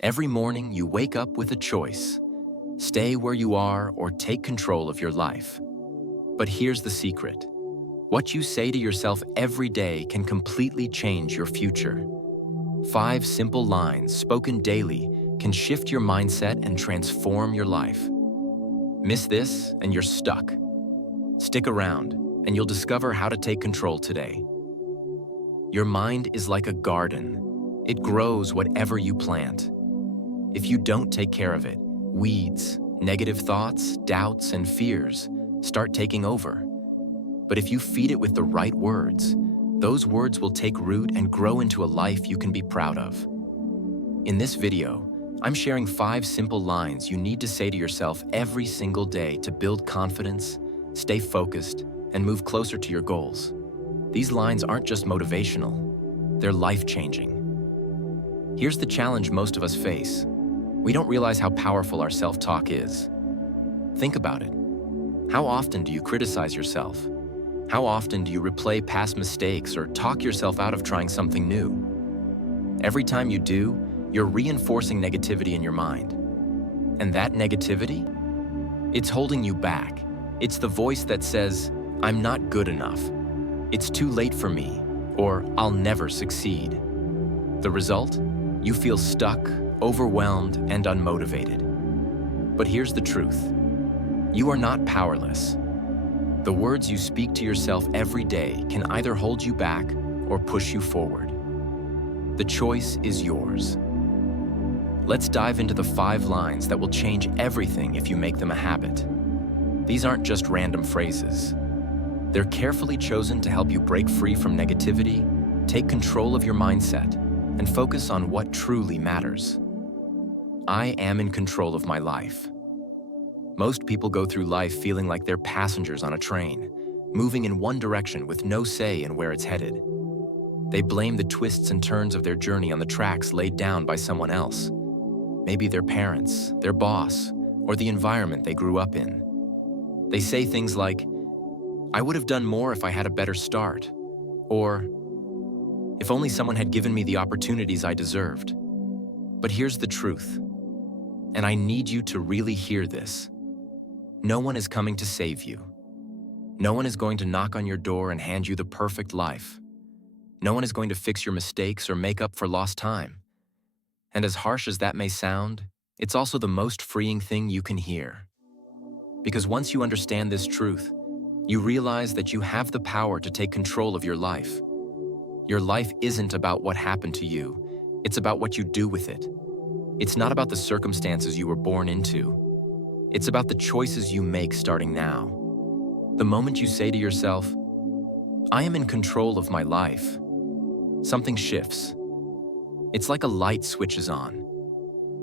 Every morning, you wake up with a choice: stay where you are or take control of your life. But here's the secret. What you say to yourself every day can completely change your future. 5 simple lines spoken daily can shift your mindset and transform your life. Miss this and you're stuck. Stick around and you'll discover how to take control today. Your mind is like a garden. It grows whatever you plant. If you don't take care of it, weeds, negative thoughts, doubts, and fears start taking over. But if you feed it with the right words, those words will take root and grow into a life you can be proud of. In this video, I'm sharing 5 simple lines you need to say to yourself every single day to build confidence, stay focused, and move closer to your goals. These lines aren't just motivational, they're life-changing. Here's the challenge most of us face. We don't realize how powerful our self-talk is. Think about it. How often do you criticize yourself? How often do you replay past mistakes or talk yourself out of trying something new? Every time you do, you're reinforcing negativity in your mind. And that negativity? It's holding you back. It's the voice that says, "I'm not good enough. It's too late for me," or "I'll never succeed." The result? You feel stuck, overwhelmed, and unmotivated. But here's the truth. You are not powerless. The words you speak to yourself every day can either hold you back or push you forward. The choice is yours. Let's dive into the 5 lines that will change everything if you make them a habit. These aren't just random phrases. They're carefully chosen to help you break free from negativity, take control of your mindset, and focus on what truly matters. I am in control of my life. Most people go through life feeling like they're passengers on a train, moving in one direction with no say in where it's headed. They blame the twists and turns of their journey on the tracks laid down by someone else. Maybe their parents, their boss, or the environment they grew up in. They say things like, "I would have done more if I had a better start," or "If only someone had given me the opportunities I deserved." But here's the truth, and I need you to really hear this. No one is coming to save you. No one is going to knock on your door and hand you the perfect life. No one is going to fix your mistakes or make up for lost time. And as harsh as that may sound, it's also the most freeing thing you can hear. Because once you understand this truth, you realize that you have the power to take control of your life. Your life isn't about what happened to you, it's about what you do with it. It's not about the circumstances you were born into. It's about the choices you make starting now. The moment you say to yourself, "I am in control of my life," something shifts. It's like a light switches on.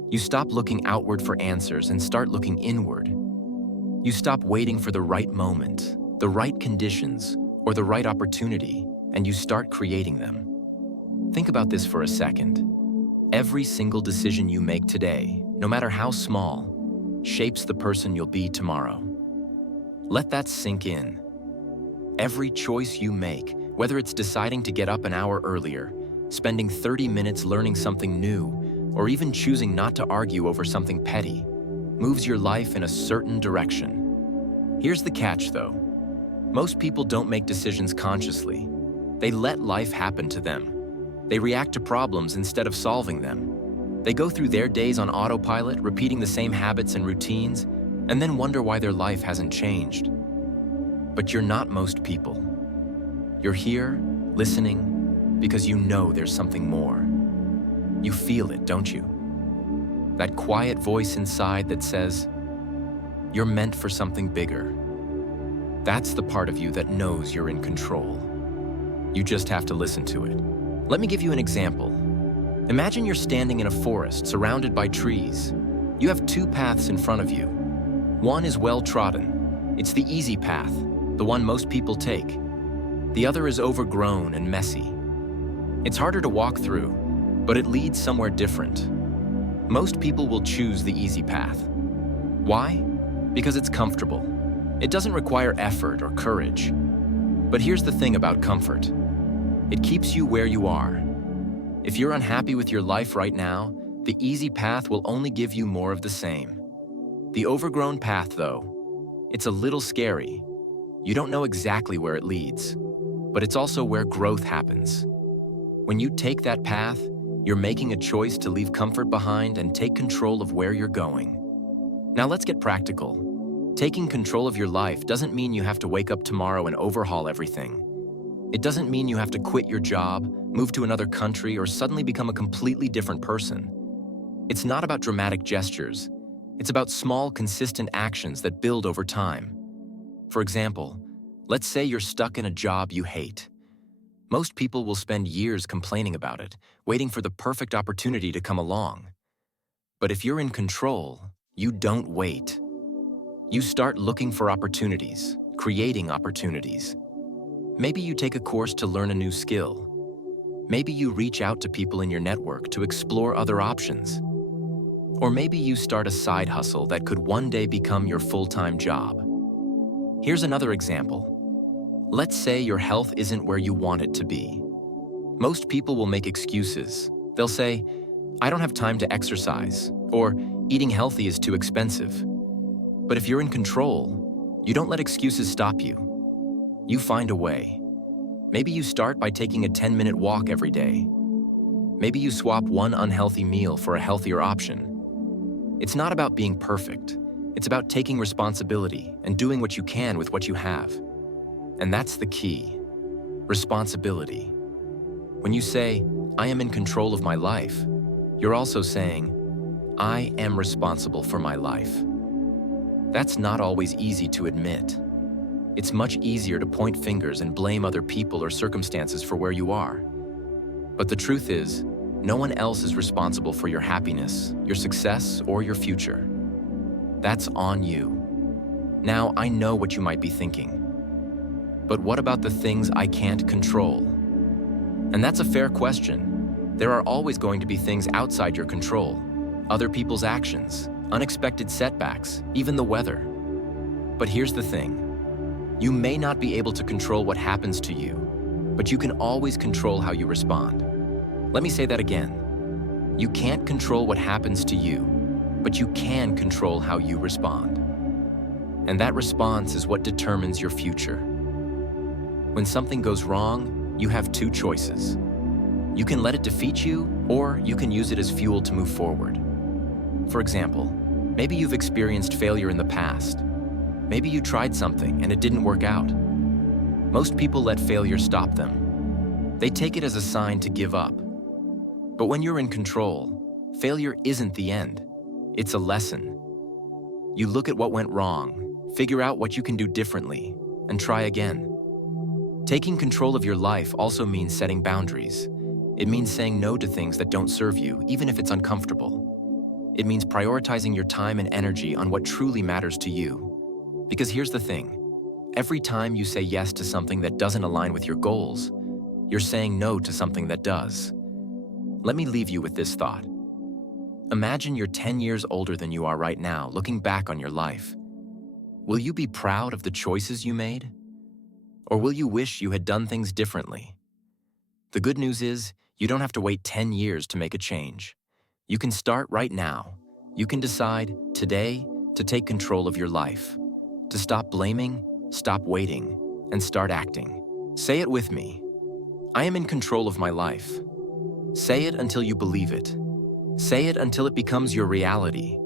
You stop looking outward for answers and start looking inward. You stop waiting for the right moment, the right conditions, or the right opportunity, and you start creating them. Think about this for a second. Every single decision you make today, no matter how small, shapes the person you'll be tomorrow. Let that sink in. Every choice you make, whether it's deciding to get up an hour earlier, spending 30 minutes learning something new, or even choosing not to argue over something petty, moves your life in a certain direction. Here's the catch, though. Most people don't make decisions consciously. They let life happen to them. They react to problems instead of solving them. They go through their days on autopilot, repeating the same habits and routines, and then wonder why their life hasn't changed. But you're not most people. You're here, listening, because you know there's something more. You feel it, don't you? That quiet voice inside that says, "You're meant for something bigger." That's the part of you that knows you're in control. You just have to listen to it. Let me give you an example. Imagine you're standing in a forest surrounded by trees. You have 2 paths in front of you. One is well-trodden. It's the easy path, the one most people take. The other is overgrown and messy. It's harder to walk through, but it leads somewhere different. Most people will choose the easy path. Why? Because it's comfortable. It doesn't require effort or courage. But here's the thing about comfort. It keeps you where you are. If you're unhappy with your life right now, The easy path will only give you more of the same. The overgrown path, though, it's a little scary. You don't know exactly where it leads, but it's also where growth happens. When you take that path, you're making a choice to leave comfort behind and take control of where you're going. Now let's get practical. Taking control of your life doesn't mean you have to wake up tomorrow and overhaul everything. It doesn't mean you have to quit your job, move to another country, or suddenly become a completely different person. It's not about dramatic gestures. It's about small, consistent actions that build over time. For example, let's say you're stuck in a job you hate. Most people will spend years complaining about it, waiting for the perfect opportunity to come along. But if you're in control, you don't wait. You start looking for opportunities, creating opportunities. Maybe you take a course to learn a new skill. Maybe you reach out to people in your network to explore other options. Or maybe you start a side hustle that could one day become your full-time job. Here's another example. Let's say your health isn't where you want it to be. Most people will make excuses. They'll say, "I don't have time to exercise," or "Eating healthy is too expensive." But if you're in control, you don't let excuses stop you. You find a way. Maybe you start by taking a 10-minute walk every day. Maybe you swap one unhealthy meal for a healthier option. It's not about being perfect. It's about taking responsibility and doing what you can with what you have. And that's the key. Responsibility. When you say, "I am in control of my life," you're also saying, "I am responsible for my life." That's not always easy to admit. It's much easier to point fingers and blame other people or circumstances for where you are. But the truth is, no one else is responsible for your happiness, your success, or your future. That's on you. Now, I know what you might be thinking. But what about the things I can't control? And that's a fair question. There are always going to be things outside your control. Other people's actions, unexpected setbacks, even the weather. But here's the thing. You may not be able to control what happens to you, but you can always control how you respond. Let me say that again. You can't control what happens to you, but you can control how you respond. And that response is what determines your future. When something goes wrong, you have two choices. You can let it defeat you, or you can use it as fuel to move forward. For example, maybe you've experienced failure in the past. Maybe you tried something and it didn't work out. Most people let failure stop them. They take it as a sign to give up. But when you're in control, failure isn't the end. It's a lesson. You look at what went wrong, figure out what you can do differently, and try again. Taking control of your life also means setting boundaries. It means saying no to things that don't serve you, even if it's uncomfortable. It means prioritizing your time and energy on what truly matters to you. Because here's the thing. Every time you say yes to something that doesn't align with your goals, you're saying no to something that does. Let me leave you with this thought. Imagine you're 10 years older than you are right now, looking back on your life. Will you be proud of the choices you made? Or will you wish you had done things differently? The good news is, you don't have to wait 10 years to make a change. You can start right now. You can decide today to take control of your life, to stop blaming, stop waiting, and start acting. Say it with me. I am in control of my life. Say it until you believe it. Say it until it becomes your reality.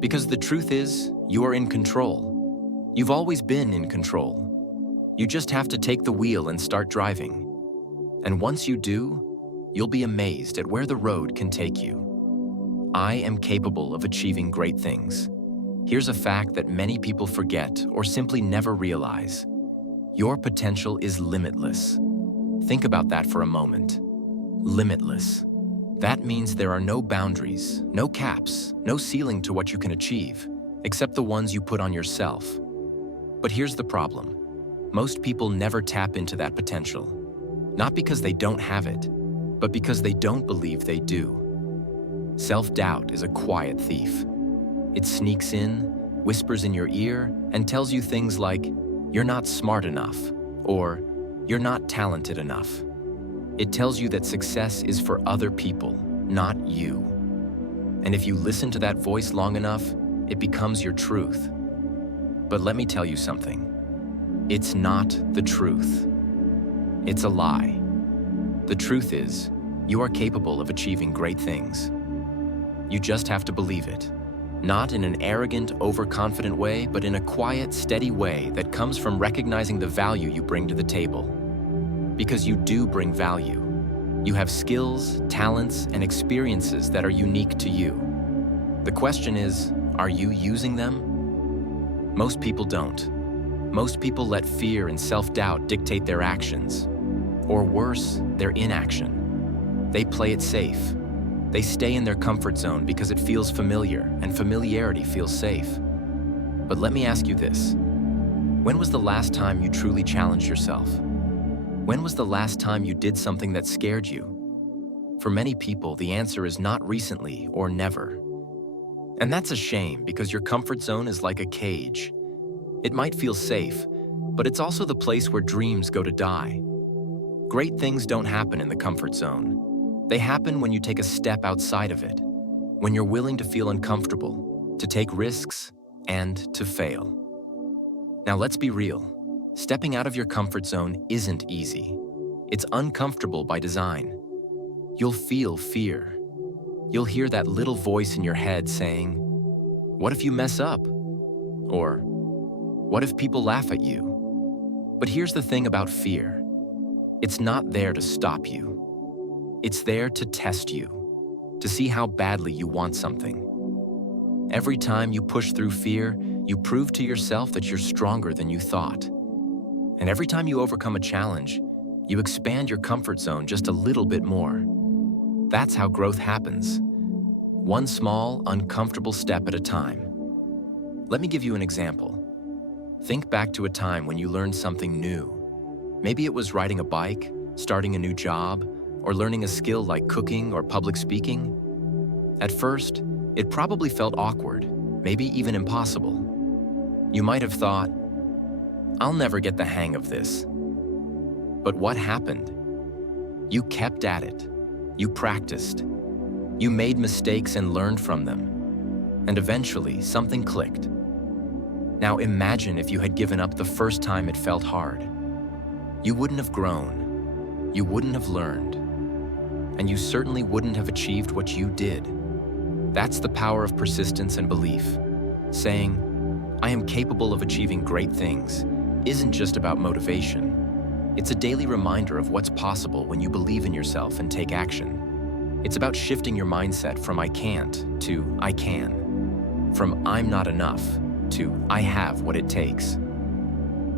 Because the truth is, you are in control. You've always been in control. You just have to take the wheel and start driving. And once you do, you'll be amazed at where the road can take you. I am capable of achieving great things. Here's a fact that many people forget or simply never realize. Your potential is limitless. Think about that for a moment. Limitless. That means there are no boundaries, no caps, no ceiling to what you can achieve, except the ones you put on yourself. But here's the problem. Most people never tap into that potential. Not because they don't have it, but because they don't believe they do. Self-doubt is a quiet thief. It sneaks in, whispers in your ear, and tells you things like, "You're not smart enough," or "You're not talented enough." It tells you that success is for other people, not you. And if you listen to that voice long enough, it becomes your truth. But let me tell you something. It's not the truth. It's a lie. The truth is, you are capable of achieving great things. You just have to believe it. Not in an arrogant, overconfident way, but in a quiet, steady way that comes from recognizing the value you bring to the table. Because you do bring value. You have skills, talents, and experiences that are unique to you. The question is, are you using them? Most people don't. Most people let fear and self-doubt dictate their actions. Or worse, their inaction. They play it safe. They stay in their comfort zone because it feels familiar, and familiarity feels safe. But let me ask you this. When was the last time you truly challenged yourself? When was the last time you did something that scared you? For many people, the answer is not recently or never. And that's a shame because your comfort zone is like a cage. It might feel safe, but it's also the place where dreams go to die. Great things don't happen in the comfort zone. They happen when you take a step outside of it, when you're willing to feel uncomfortable, to take risks, and to fail. Now let's be real. Stepping out of your comfort zone isn't easy. It's uncomfortable by design. You'll feel fear. You'll hear that little voice in your head saying, "What if you mess up?" Or, "What if people laugh at you?" But here's the thing about fear. It's not there to stop you. It's there to test you, to see how badly you want something. Every time you push through fear, you prove to yourself that you're stronger than you thought. And every time you overcome a challenge, you expand your comfort zone just a little bit more. That's how growth happens. One small, uncomfortable step at a time. Let me give you an example. Think back to a time when you learned something new. Maybe it was riding a bike, starting a new job, or learning a skill like cooking or public speaking. At first, it probably felt awkward, maybe even impossible. You might have thought, "I'll never get the hang of this." But what happened? You kept at it. You practiced. You made mistakes and learned from them. And eventually, something clicked. Now imagine if you had given up the first time it felt hard. You wouldn't have grown. You wouldn't have learned. And you certainly wouldn't have achieved what you did. That's the power of persistence and belief. Saying, "I am capable of achieving great things," isn't just about motivation. It's a daily reminder of what's possible when you believe in yourself and take action. It's about shifting your mindset from "I can't" to "I can." From "I'm not enough" to "I have what it takes."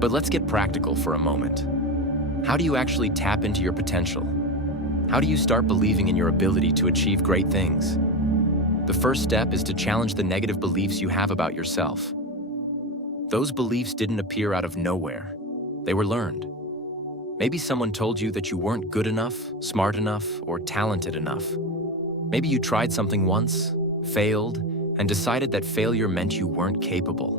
But let's get practical for a moment. How do you actually tap into your potential? How do you start believing in your ability to achieve great things? The first step is to challenge the negative beliefs you have about yourself. Those beliefs didn't appear out of nowhere. They were learned. Maybe someone told you that you weren't good enough, smart enough, or talented enough. Maybe you tried something once, failed, and decided that failure meant you weren't capable.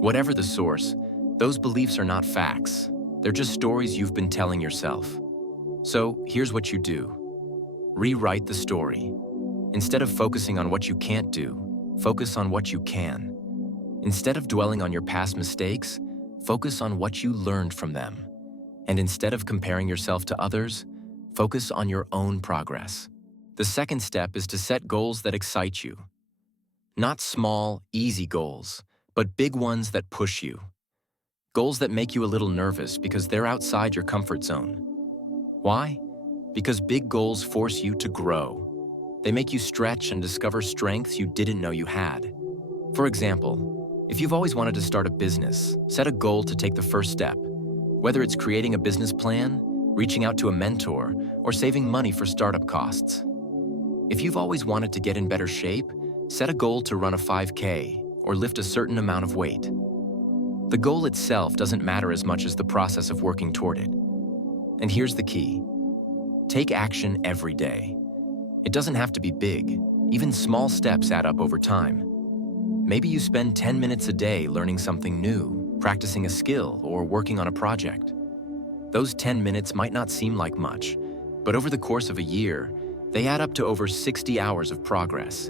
Whatever the source, those beliefs are not facts. They're just stories you've been telling yourself. So here's what you do. Rewrite the story. Instead of focusing on what you can't do, focus on what you can. Instead of dwelling on your past mistakes, focus on what you learned from them. And instead of comparing yourself to others, focus on your own progress. The second step is to set goals that excite you. Not small, easy goals, but big ones that push you. Goals that make you a little nervous because they're outside your comfort zone. Why? Because big goals force you to grow. They make you stretch and discover strengths you didn't know you had. For example, if you've always wanted to start a business, set a goal to take the first step. Whether it's creating a business plan, reaching out to a mentor, or saving money for startup costs. If you've always wanted to get in better shape, set a goal to run a 5K or lift a certain amount of weight. The goal itself doesn't matter as much as the process of working toward it. And here's the key. Take action every day. It doesn't have to be big. Even small steps add up over time. Maybe you spend 10 minutes a day learning something new, practicing a skill, or working on a project. Those 10 minutes might not seem like much, but over the course of a year, They add up to over 60 hours of progress.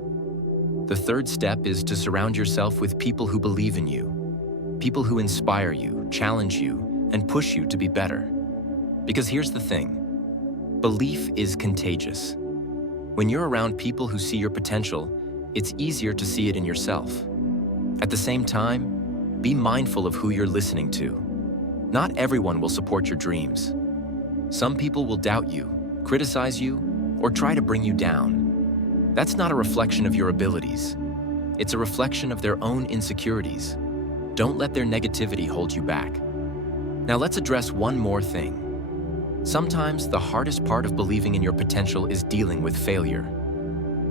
The third step is to surround yourself with people who believe in you, people who inspire you, challenge you, and push you to be better. Because here's the thing, belief is contagious. When you're around people who see your potential, it's easier to see it in yourself. At the same time, be mindful of who you're listening to. Not everyone will support your dreams. Some people will doubt you, criticize you, or try to bring you down. That's not a reflection of your abilities. It's a reflection of their own insecurities. Don't let their negativity hold you back. Now let's address one more thing. Sometimes the hardest part of believing in your potential is dealing with failure.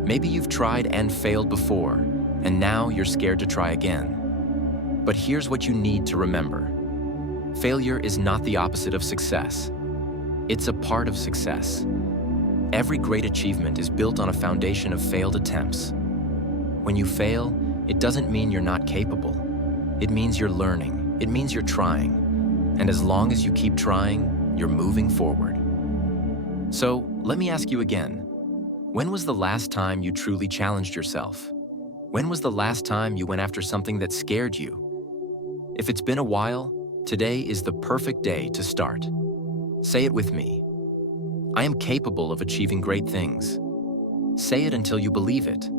Maybe you've tried and failed before, and now you're scared to try again. But here's what you need to remember. Failure is not the opposite of success. It's a part of success. Every great achievement is built on a foundation of failed attempts. When you fail, it doesn't mean you're not capable. It means you're learning. It means you're trying. And as long as you keep trying, you're moving forward. So, let me ask you again. When was the last time you truly challenged yourself? When was the last time you went after something that scared you? If it's been a while, today is the perfect day to start. Say it with me. I am capable of achieving great things. Say it until you believe it.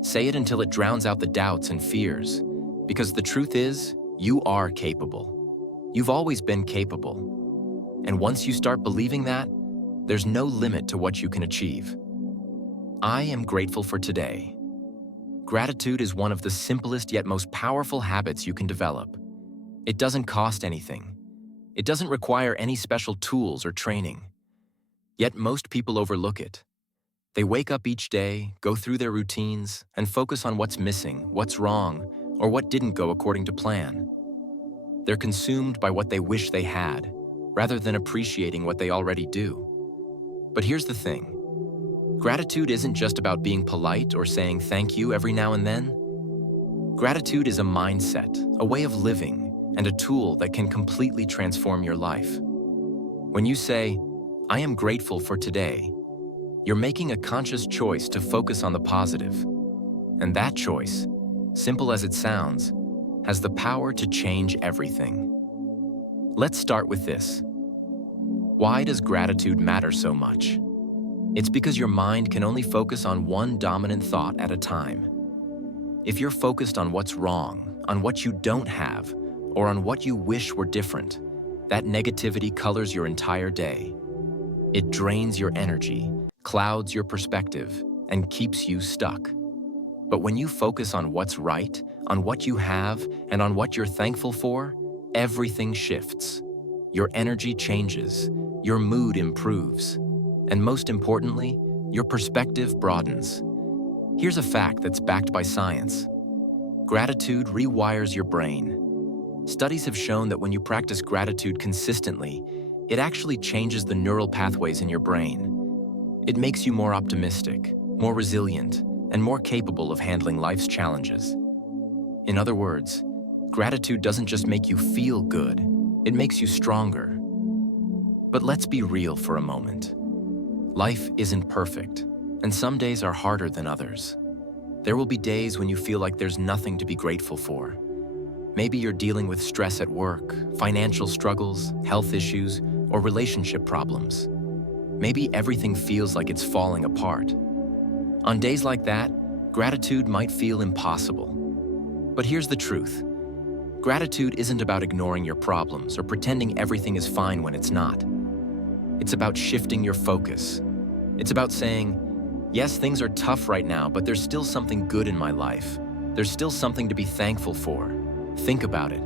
Say it until it drowns out the doubts and fears. Because the truth is, you are capable. You've always been capable. And once you start believing that, there's no limit to what you can achieve. I am grateful for today. Gratitude is one of the simplest yet most powerful habits you can develop. It doesn't cost anything. It doesn't require any special tools or training. Yet most people overlook it. They wake up each day, go through their routines, and focus on what's missing, what's wrong, or what didn't go according to plan. They're consumed by what they wish they had, rather than appreciating what they already do. But here's the thing. Gratitude isn't just about being polite or saying thank you every now and then. Gratitude is a mindset, a way of living, and a tool that can completely transform your life. When you say, I am grateful for today, you're making a conscious choice to focus on the positive. And that choice, simple as it sounds, has the power to change everything. Let's start with this. Why does gratitude matter so much? It's because your mind can only focus on one dominant thought at a time. If you're focused on what's wrong, on what you don't have, or on what you wish were different, that negativity colors your entire day. It drains your energy, clouds your perspective, and keeps you stuck. But when you focus on what's right, on what you have, and on what you're thankful for, everything shifts. Your energy changes, your mood improves, and most importantly, your perspective broadens. Here's a fact that's backed by science. Gratitude rewires your brain. Studies have shown that when you practice gratitude consistently, it actually changes the neural pathways in your brain. It makes you more optimistic, more resilient, and more capable of handling life's challenges. In other words, gratitude doesn't just make you feel good, it makes you stronger. But let's be real for a moment. Life isn't perfect, and some days are harder than others. There will be days when you feel like there's nothing to be grateful for. Maybe you're dealing with stress at work, financial struggles, health issues, or relationship problems. Maybe everything feels like it's falling apart. On days like that, gratitude might feel impossible. But here's the truth. Gratitude isn't about ignoring your problems or pretending everything is fine when it's not. It's about shifting your focus. It's about saying, yes, things are tough right now, but there's still something good in my life. There's still something to be thankful for. Think about it.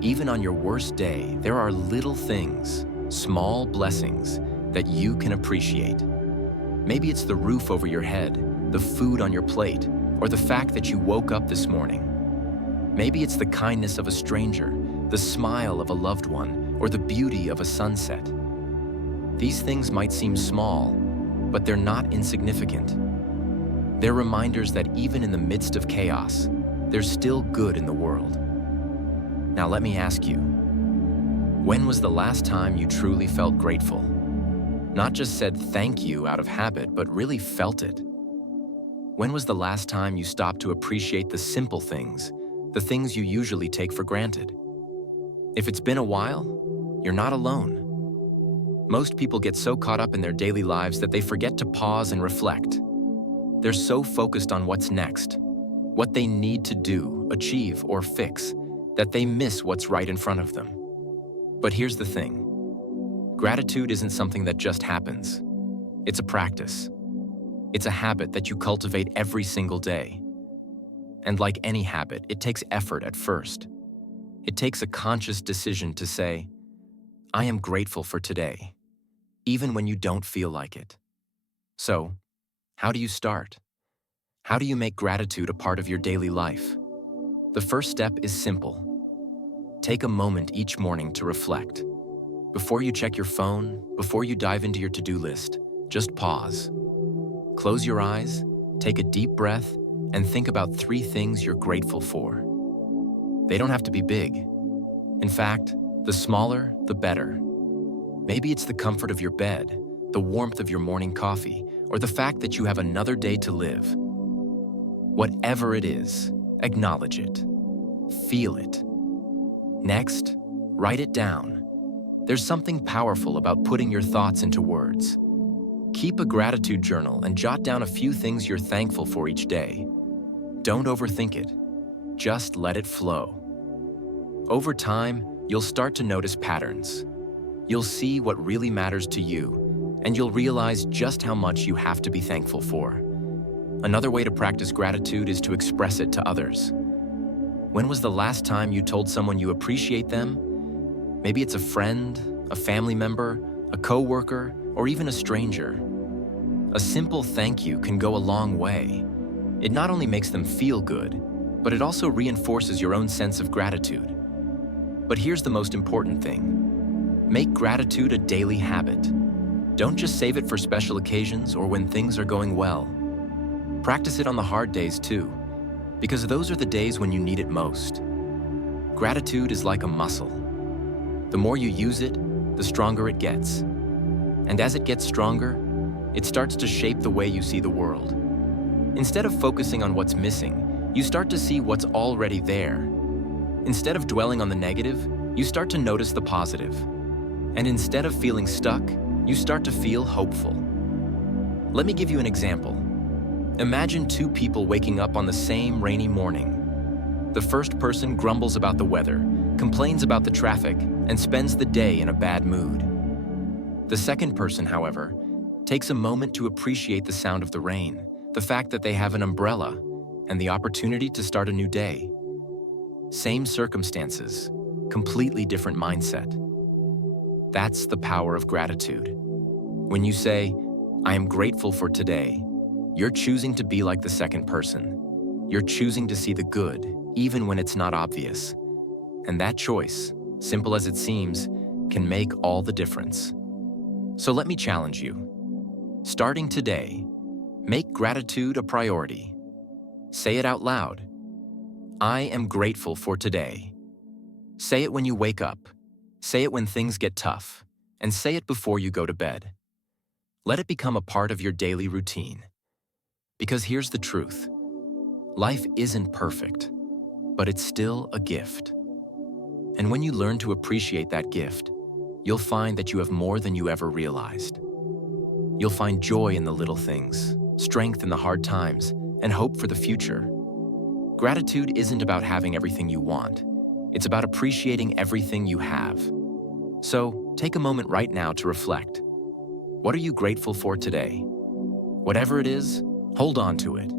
Even on your worst day, there are little things, small blessings, that you can appreciate. Maybe it's the roof over your head, the food on your plate, or the fact that you woke up this morning. Maybe it's the kindness of a stranger, the smile of a loved one, or the beauty of a sunset. These things might seem small, but they're not insignificant. They're reminders that even in the midst of chaos, there's still good in the world. Now let me ask you, when was the last time you truly felt grateful? Not just said thank you out of habit, but really felt it. When was the last time you stopped to appreciate the simple things, the things you usually take for granted? If it's been a while, you're not alone. Most people get so caught up in their daily lives that they forget to pause and reflect. They're so focused on what's next, what they need to do, achieve, or fix, that they miss what's right in front of them. But here's the thing. Gratitude isn't something that just happens. It's a practice. It's a habit that you cultivate every single day. And like any habit, it takes effort at first. It takes a conscious decision to say, I am grateful for today, even when you don't feel like it. So, how do you start? How do you make gratitude a part of your daily life? The first step is simple. Take a moment each morning to reflect. Before you check your phone, before you dive into your to-do list, just pause. Close your eyes, take a deep breath, and think about 3 things you're grateful for. They don't have to be big. In fact, the smaller, the better. Maybe it's the comfort of your bed, the warmth of your morning coffee, or the fact that you have another day to live. Whatever it is, acknowledge it. Feel it. Next, write it down. There's something powerful about putting your thoughts into words. Keep a gratitude journal and jot down a few things you're thankful for each day. Don't overthink it. Just let it flow. Over time, you'll start to notice patterns. You'll see what really matters to you, and you'll realize just how much you have to be thankful for. Another way to practice gratitude is to express it to others. When was the last time you told someone you appreciate them? Maybe it's a friend, a family member, a coworker, or even a stranger. A simple thank you can go a long way. It not only makes them feel good, but it also reinforces your own sense of gratitude. But here's the most important thing. Make gratitude a daily habit. Don't just save it for special occasions or when things are going well. Practice it on the hard days too, because those are the days when you need it most. Gratitude is like a muscle. The more you use it, the stronger it gets. And as it gets stronger, it starts to shape the way you see the world. Instead of focusing on what's missing, you start to see what's already there. Instead of dwelling on the negative, you start to notice the positive. And instead of feeling stuck, you start to feel hopeful. Let me give you an example. Imagine 2 people waking up on the same rainy morning. The first person grumbles about the weather, complains about the traffic, and spends the day in a bad mood. The second person, however, takes a moment to appreciate the sound of the rain, the fact that they have an umbrella, and the opportunity to start a new day. Same circumstances, completely different mindset. That's the power of gratitude. When you say, I am grateful for today, you're choosing to be like the second person. You're choosing to see the good, even when it's not obvious. And that choice, simple as it seems, can make all the difference. So let me challenge you. Starting today, make gratitude a priority. Say it out loud. I am grateful for today. Say it when you wake up. Say it when things get tough. And say it before you go to bed. Let it become a part of your daily routine. Because here's the truth. Life isn't perfect, but it's still a gift. And when you learn to appreciate that gift, you'll find that you have more than you ever realized. You'll find joy in the little things, strength in the hard times, and hope for the future. Gratitude isn't about having everything you want. It's about appreciating everything you have. So, take a moment right now to reflect. What are you grateful for today? Whatever it is, hold on to it.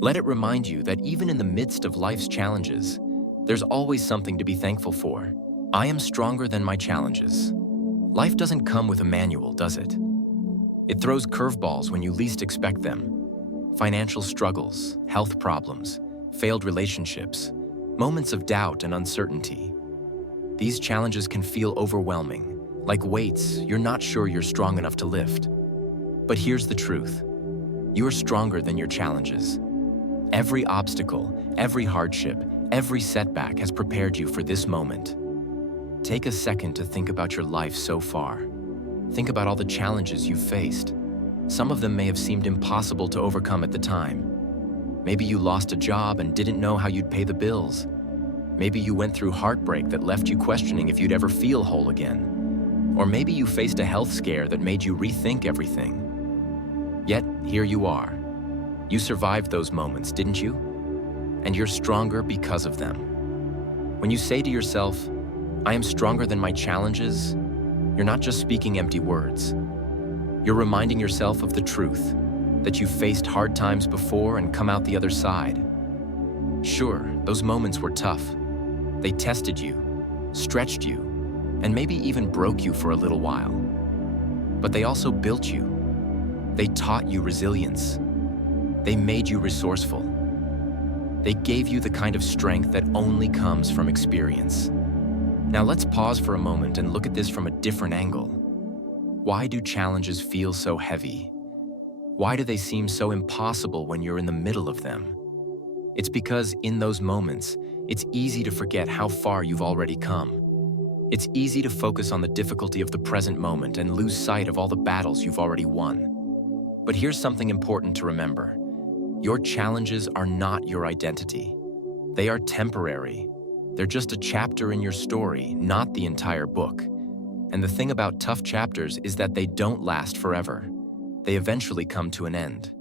Let it remind you that even in the midst of life's challenges, there's always something to be thankful for. I am stronger than my challenges. Life doesn't come with a manual, does it? It throws curveballs when you least expect them. Financial struggles, health problems, failed relationships, moments of doubt and uncertainty. These challenges can feel overwhelming, like weights you're not sure you're strong enough to lift. But here's the truth. You are stronger than your challenges. Every obstacle, every hardship, every setback has prepared you for this moment. Take a second to think about your life so far. Think about all the challenges you've faced. Some of them may have seemed impossible to overcome at the time. Maybe you lost a job and didn't know how you'd pay the bills. Maybe you went through heartbreak that left you questioning if you'd ever feel whole again. Or maybe you faced a health scare that made you rethink everything. Yet, here you are. You survived those moments, didn't you? And you're stronger because of them. When you say to yourself, "I am stronger than my challenges," you're not just speaking empty words. You're reminding yourself of the truth, that you've faced hard times before and come out the other side. Sure, those moments were tough. They tested you, stretched you, and maybe even broke you for a little while. But they also built you. They taught you resilience. They made you resourceful. They gave you the kind of strength that only comes from experience. Now let's pause for a moment and look at this from a different angle. Why do challenges feel so heavy? Why do they seem so impossible when you're in the middle of them? It's because in those moments, it's easy to forget how far you've already come. It's easy to focus on the difficulty of the present moment and lose sight of all the battles you've already won. But here's something important to remember. Your challenges are not your identity. They are temporary. They're just a chapter in your story, not the entire book. And the thing about tough chapters is that they don't last forever. They eventually come to an end.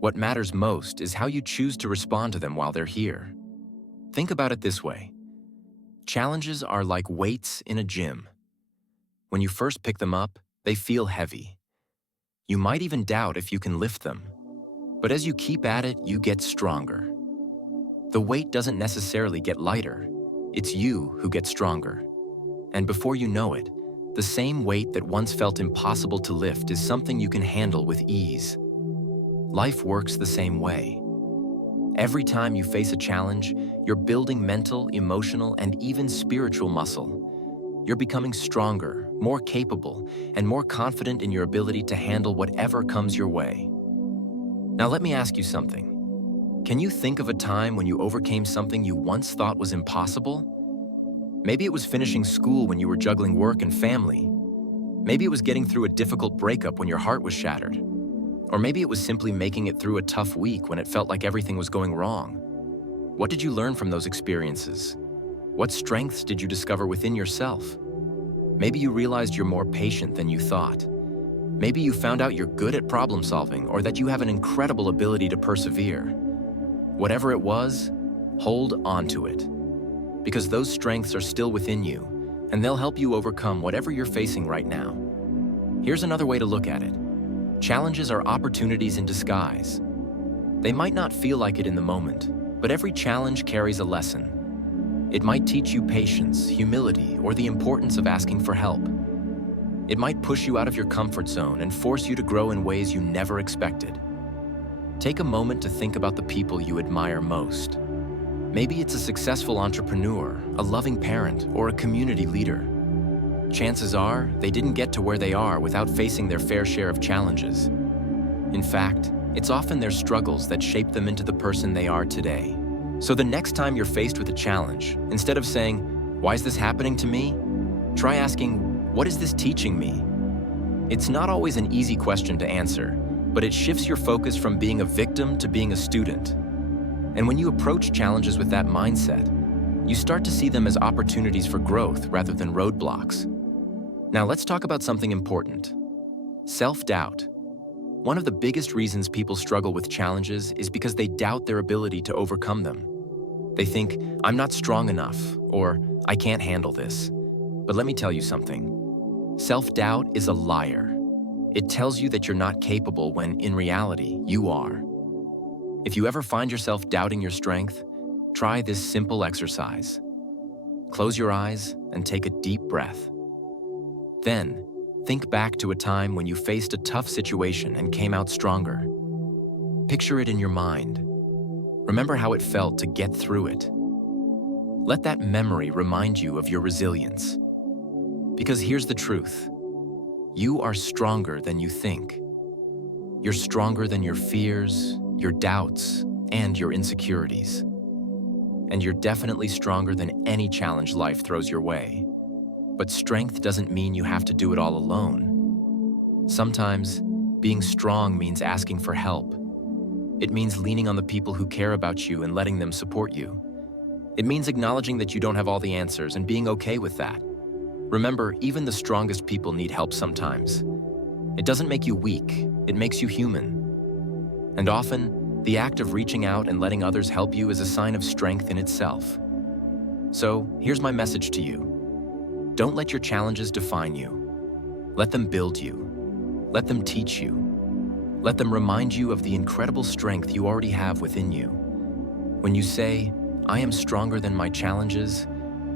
What matters most is how you choose to respond to them while they're here. Think about it this way. Challenges are like weights in a gym. When you first pick them up, they feel heavy. You might even doubt if you can lift them. But as you keep at it, you get stronger. The weight doesn't necessarily get lighter. It's you who gets stronger. And before you know it, the same weight that once felt impossible to lift is something you can handle with ease. Life works the same way. Every time you face a challenge, you're building mental, emotional, and even spiritual muscle. You're becoming stronger, more capable, and more confident in your ability to handle whatever comes your way. Now let me ask you something. Can you think of a time when you overcame something you once thought was impossible? Maybe it was finishing school when you were juggling work and family. Maybe it was getting through a difficult breakup when your heart was shattered. Or maybe it was simply making it through a tough week when it felt like everything was going wrong. What did you learn from those experiences? What strengths did you discover within yourself? Maybe you realized you're more patient than you thought. Maybe you found out you're good at problem solving or that you have an incredible ability to persevere. Whatever it was, hold on to it. Because those strengths are still within you, and they'll help you overcome whatever you're facing right now. Here's another way to look at it. Challenges are opportunities in disguise. They might not feel like it in the moment, but every challenge carries a lesson. It might teach you patience, humility, or the importance of asking for help. It might push you out of your comfort zone and force you to grow in ways you never expected. Take a moment to think about the people you admire most. Maybe it's a successful entrepreneur, a loving parent, or a community leader. Chances are, they didn't get to where they are without facing their fair share of challenges. In fact, it's often their struggles that shape them into the person they are today. So the next time you're faced with a challenge, instead of saying, "Why is this happening to me?" try asking, "What is this teaching me?" It's not always an easy question to answer, but it shifts your focus from being a victim to being a student. And when you approach challenges with that mindset, you start to see them as opportunities for growth rather than roadblocks. Now let's talk about something important. Self-doubt. One of the biggest reasons people struggle with challenges is because they doubt their ability to overcome them. They think, "I'm not strong enough," or "I can't handle this." But let me tell you something. Self-doubt is a liar. It tells you that you're not capable when, in reality, you are. If you ever find yourself doubting your strength, try this simple exercise. Close your eyes and take a deep breath. Then, think back to a time when you faced a tough situation and came out stronger. Picture it in your mind. Remember how it felt to get through it. Let that memory remind you of your resilience. Because here's the truth. You are stronger than you think. You're stronger than your fears, your doubts, and your insecurities. And you're definitely stronger than any challenge life throws your way. But strength doesn't mean you have to do it all alone. Sometimes, being strong means asking for help. It means leaning on the people who care about you and letting them support you. It means acknowledging that you don't have all the answers and being okay with that. Remember, even the strongest people need help sometimes. It doesn't make you weak, it makes you human. And often, the act of reaching out and letting others help you is a sign of strength in itself. So, here's my message to you. Don't let your challenges define you. Let them build you. Let them teach you. Let them remind you of the incredible strength you already have within you. When you say, "I am stronger than my challenges,"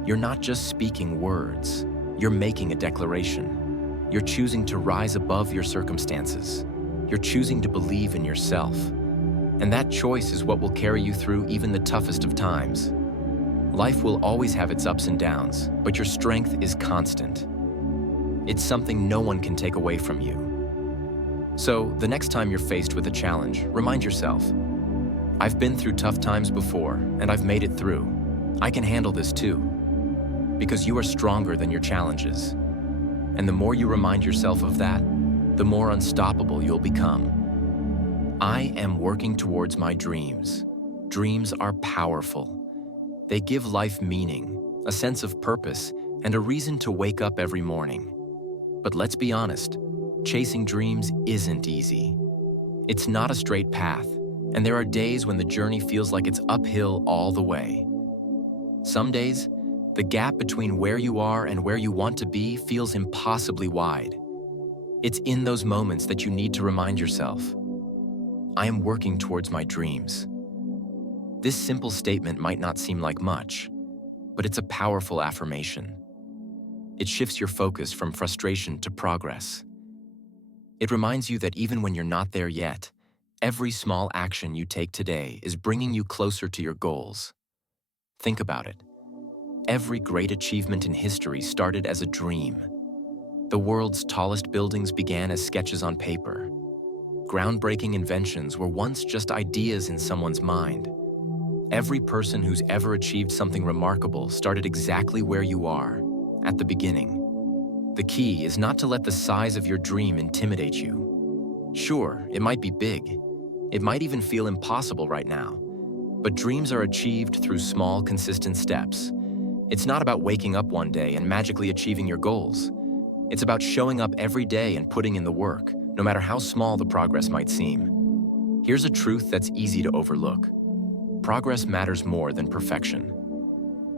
you're not just speaking words. You're making a declaration. You're choosing to rise above your circumstances. You're choosing to believe in yourself. And that choice is what will carry you through even the toughest of times. Life will always have its ups and downs, but your strength is constant. It's something no one can take away from you. So, the next time you're faced with a challenge, remind yourself, "I've been through tough times before, and I've made it through. I can handle this too." Because you are stronger than your challenges. And the more you remind yourself of that, the more unstoppable you'll become. I am working towards my dreams. Dreams are powerful. They give life meaning, a sense of purpose, and a reason to wake up every morning. But let's be honest, chasing dreams isn't easy. It's not a straight path, and there are days when the journey feels like it's uphill all the way. Some days, the gap between where you are and where you want to be feels impossibly wide. It's in those moments that you need to remind yourself, "I am working towards my dreams." This simple statement might not seem like much, but it's a powerful affirmation. It shifts your focus from frustration to progress. It reminds you that even when you're not there yet, every small action you take today is bringing you closer to your goals. Think about it. Every great achievement in history started as a dream. The world's tallest buildings began as sketches on paper. Groundbreaking inventions were once just ideas in someone's mind. Every person who's ever achieved something remarkable started exactly where you are, at the beginning. The key is not to let the size of your dream intimidate you. Sure, it might be big. It might even feel impossible right now. But dreams are achieved through small, consistent steps. It's not about waking up one day and magically achieving your goals. It's about showing up every day and putting in the work, no matter how small the progress might seem. Here's a truth that's easy to overlook. Progress matters more than perfection.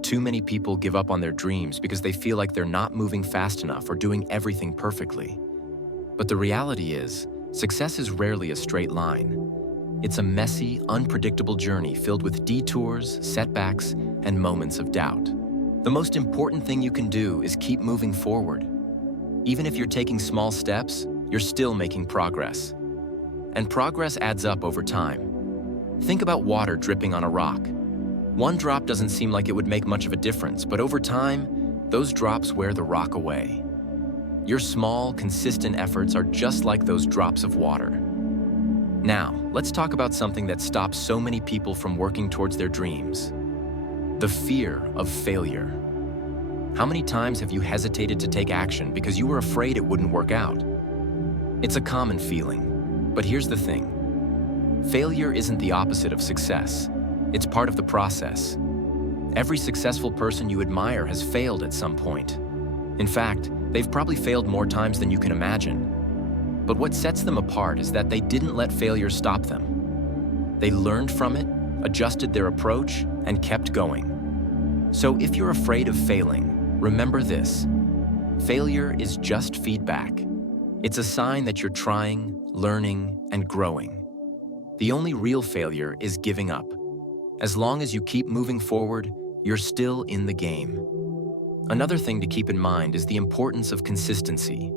Too many people give up on their dreams because they feel like they're not moving fast enough or doing everything perfectly. But the reality is, success is rarely a straight line. It's a messy, unpredictable journey filled with detours, setbacks, and moments of doubt. The most important thing you can do is keep moving forward. Even if you're taking small steps, you're still making progress. And progress adds up over time. Think about water dripping on a rock. One drop doesn't seem like it would make much of a difference, but over time, those drops wear the rock away. Your small, consistent efforts are just like those drops of water. Now, let's talk about something that stops so many people from working towards their dreams. The fear of failure. How many times have you hesitated to take action because you were afraid it wouldn't work out? It's a common feeling, but here's the thing. Failure isn't the opposite of success. It's part of the process. Every successful person you admire has failed at some point. In fact, they've probably failed more times than you can imagine. But what sets them apart is that they didn't let failure stop them. They learned from it, adjusted their approach, and kept going. So if you're afraid of failing, remember this. Failure is just feedback. It's a sign that you're trying, learning, and growing. The only real failure is giving up. As long as you keep moving forward, you're still in the game. Another thing to keep in mind is the importance of consistency.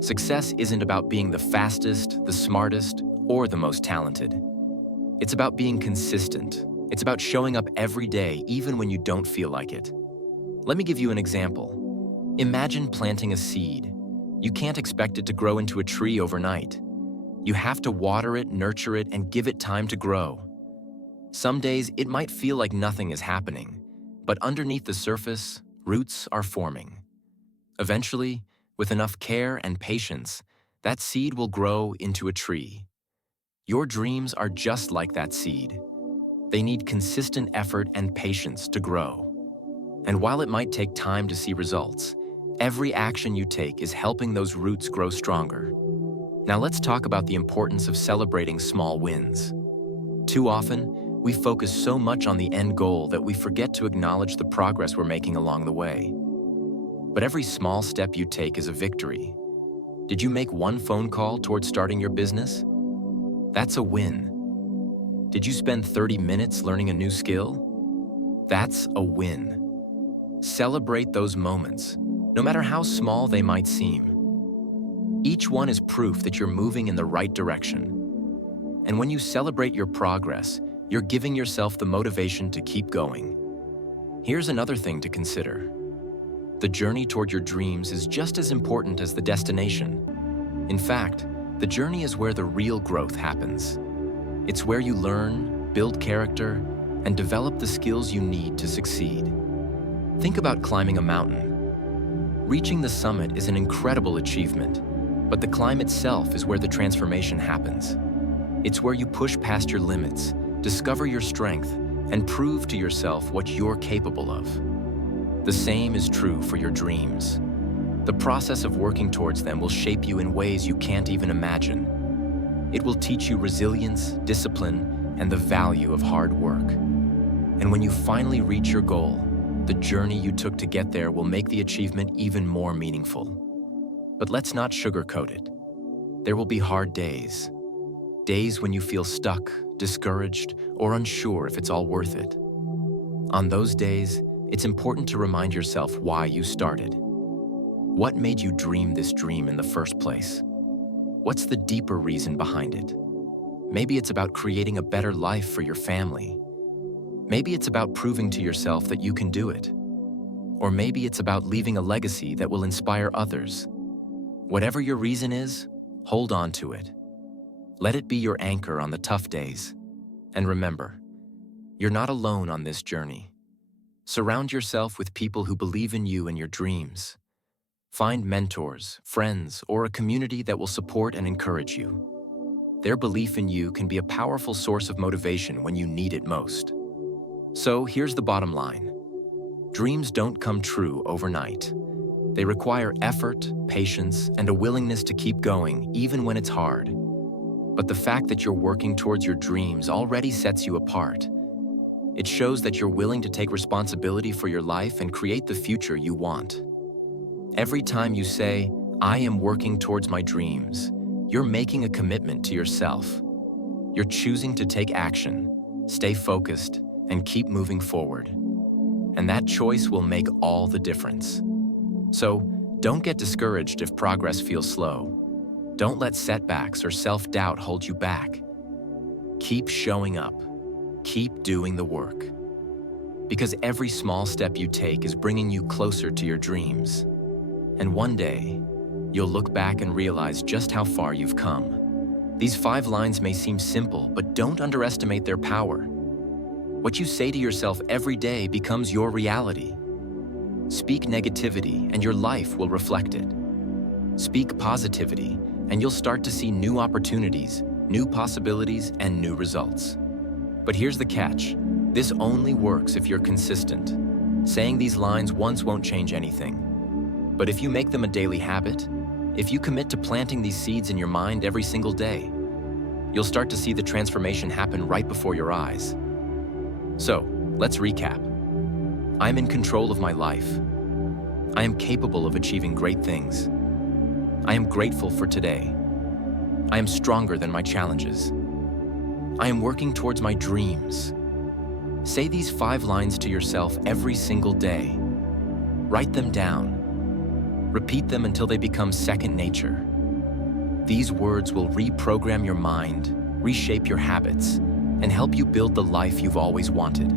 Success isn't about being the fastest, the smartest, or the most talented. It's about being consistent. It's about showing up every day, even when you don't feel like it. Let me give you an example. Imagine planting a seed. You can't expect it to grow into a tree overnight. You have to water it, nurture it, and give it time to grow. Some days, it might feel like nothing is happening, but underneath the surface, roots are forming. Eventually, with enough care and patience, that seed will grow into a tree. Your dreams are just like that seed. They need consistent effort and patience to grow. And while it might take time to see results, every action you take is helping those roots grow stronger. Now let's talk about the importance of celebrating small wins. Too often, we focus so much on the end goal that we forget to acknowledge the progress we're making along the way. But every small step you take is a victory. Did you make one phone call towards starting your business? That's a win. Did you spend 30 minutes learning a new skill? That's a win. Celebrate those moments, no matter how small they might seem. Each one is proof that you're moving in the right direction. And when you celebrate your progress, you're giving yourself the motivation to keep going. Here's another thing to consider. The journey toward your dreams is just as important as the destination. In fact, the journey is where the real growth happens. It's where you learn, build character, and develop the skills you need to succeed. Think about climbing a mountain. Reaching the summit is an incredible achievement, but the climb itself is where the transformation happens. It's where you push past your limits, discover your strength, and prove to yourself what you're capable of. The same is true for your dreams. The process of working towards them will shape you in ways you can't even imagine. It will teach you resilience, discipline, and the value of hard work. And when you finally reach your goal, the journey you took to get there will make the achievement even more meaningful. But let's not sugarcoat it. There will be hard days. Days when you feel stuck, discouraged, or unsure if it's all worth it. On those days, it's important to remind yourself why you started. What made you dream this dream in the first place? What's the deeper reason behind it? Maybe it's about creating a better life for your family. Maybe it's about proving to yourself that you can do it. Or maybe it's about leaving a legacy that will inspire others. Whatever your reason is, hold on to it. Let it be your anchor on the tough days. And remember, you're not alone on this journey. Surround yourself with people who believe in you and your dreams. Find mentors, friends, or a community that will support and encourage you. Their belief in you can be a powerful source of motivation when you need it most. So here's the bottom line. Dreams don't come true overnight. They require effort, patience, and a willingness to keep going even when it's hard. But the fact that you're working towards your dreams already sets you apart. It shows that you're willing to take responsibility for your life and create the future you want. Every time you say, "I am working towards my dreams," you're making a commitment to yourself. You're choosing to take action, stay focused, and keep moving forward. And that choice will make all the difference. So, don't get discouraged if progress feels slow. Don't let setbacks or self-doubt hold you back. Keep showing up. Keep doing the work. Because every small step you take is bringing you closer to your dreams. And one day, you'll look back and realize just how far you've come. These 5 lines may seem simple, but don't underestimate their power. What you say to yourself every day becomes your reality. Speak negativity, and your life will reflect it. Speak positivity, and you'll start to see new opportunities, new possibilities, and new results. But here's the catch. This only works if you're consistent. Saying these lines once won't change anything. But if you make them a daily habit, if you commit to planting these seeds in your mind every single day, you'll start to see the transformation happen right before your eyes. So, let's recap. I'm in control of my life. I am capable of achieving great things. I am grateful for today. I am stronger than my challenges. I am working towards my dreams. Say these 5 lines to yourself every single day. Write them down. Repeat them until they become second nature. These words will reprogram your mind, reshape your habits, and help you build the life you've always wanted.